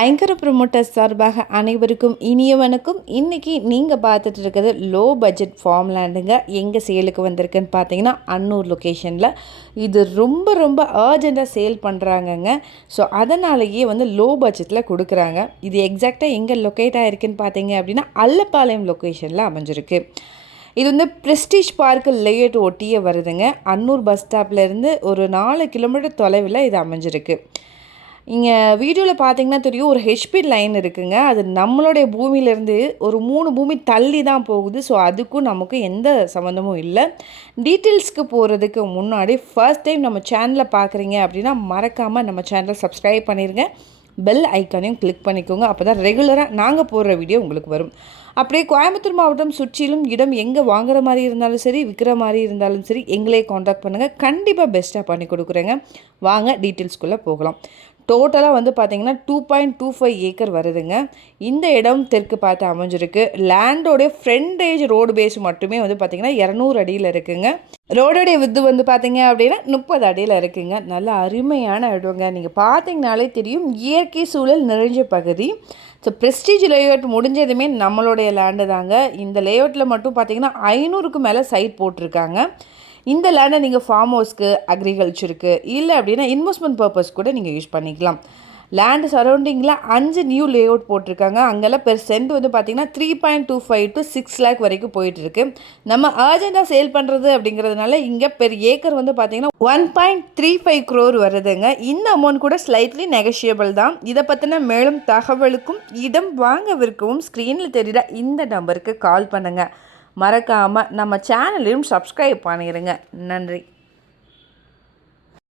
ஐங்கர promoters சார்பாக அனைவருக்கும் இனிய வணக்கம் இன்றைக்கி நீங்கள் பார்த்துட்டு இருக்கிறது லோ பட்ஜெட் ஃபார்ம் லேண்டுங்க எங்கே சேலுக்கு வந்திருக்குன்னு பார்த்தீங்கன்னா அன்னூர் லொக்கேஷனில் இது ரொம்ப ரொம்ப அர்ஜெண்ட்டாக சேல் பண்ணுறாங்கங்க ஸோ அதனாலேயே வந்து லோ பட்ஜெட்டில் கொடுக்குறாங்க. இது எக்ஸாக்டாக எங்கே லொக்கேட் ஆகிருக்குன்னு பார்த்தீங்க அப்படின்னா அல்லப்பாளையம் லொக்கேஷனில் அமைஞ்சிருக்கு. இது வந்து ப்ரெஸ்டீஜ் பார்க்கு லேயட் ஒட்டியே வருதுங்க. அன்னூர் பஸ் ஸ்டாப்லேருந்து ஒரு நாலு கிலோமீட்டர் தொலைவில் இது அமைஞ்சிருக்கு. இங்கே வீடியோவில் பார்த்தீங்கன்னா தெரியும் ஒரு ஹெச்பி லைன் இருக்குங்க. அது நம்மளுடைய பூமியிலேருந்து ஒரு மூணு பூமி தள்ளி தான் போகுது. ஸோ அதுக்கும் நமக்கும் எந்த சம்மந்தமும் இல்லை. டீட்டெயில்ஸ்க்கு போகிறதுக்கு முன்னாடி ஃபர்ஸ்ட் டைம் நம்ம சேனலை பார்க்குறீங்க அப்படின்னா மறக்காமல் நம்ம சேனலை சப்ஸ்கிரைப் பண்ணிடுங்க பெல் ஐக்கானையும் கிளிக் பண்ணிக்கோங்க. அப்போ தான் ரெகுலராக நாங்கள் போடுற வீடியோ உங்களுக்கு வரும். அப்படியே கோயம்புத்தூர் மாவட்டம் சுற்றிலும் இடம் எங்கே வாங்குற மாதிரி இருந்தாலும் சரி விற்கிற மாதிரி இருந்தாலும் சரி எங்களே காண்டாக்ட் பண்ணுங்கள் கண்டிப்பாக பெஸ்ட்டாக பண்ணி கொடுக்குறேங்க. வாங்க டீட்டெயில்ஸ்குள்ளே போகலாம். டோட்டலாக வந்து பார்த்திங்கன்னா two point two five acre வருதுங்க. இந்த இடம் தெற்கு பார்த்து அமைஞ்சிருக்கு. லேண்டோடைய ஃப்ரெண்டேஜ் ரோடு பேஸ் மட்டுமே வந்து பார்த்திங்கன்னா இரநூறு அடியில் இருக்குங்க. ரோடோடைய வித்து வந்து பார்த்திங்க அப்படின்னா முப்பது அடியில் இருக்குங்க. நல்ல அருமையான இடங்க. நீங்கள் பார்த்தீங்கனாலே தெரியும் இயற்கை சூழல் நிறைஞ்ச பகுதி. ஸோ ப்ரெஸ்டீஜ் லேஅவுட் முடிஞ்சதுமே நம்மளுடைய லேண்டு தாங்க. இந்த லேஅவுட்டில் மட்டும் பார்த்தீங்கன்னா ஐநூறுக்கு மேலே சைட் போட்டிருக்காங்க. இந்த லேண்டை நீங்கள் ஃபார்ம் ஹவுஸ்க்கு அக்ரிகல்ச்சருக்கு இல்லை அப்படின்னா இன்வெஸ்ட்மெண்ட் பர்பஸ் கூட நீங்கள் யூஸ் பண்ணிக்கலாம். லேண்டு சரௌண்டிங்கில் அஞ்சு நியூ லே அவுட் போட்டிருக்காங்க. அங்கெல்லாம் பெர் சென்ட் வந்து பார்த்திங்கன்னா three point two five to six lakh வரைக்கும் போயிட்டுருக்கு. நம்ம அர்ஜென்ட்டாக சேல் பண்ணுறது அப்படிங்கிறதுனால இங்கே பெர் ஏக்கர் வந்து பார்த்திங்கன்னா one point three five crore வருதுங்க. இந்த அமௌண்ட் கூட ஸ்லைட்லி நெகஷியபிள் தான். இதை பற்றின மேலும் தகவலுக்கும் இடம் வாங்க விற்கவும் ஸ்க்ரீனில் தெரிகிற இந்த நம்பருக்கு கால் பண்ணுங்கள் மறக்காமல் நம்ம சேனலையும் சப்ஸ்கிரைப் பண்ணிடுங்க நன்றி.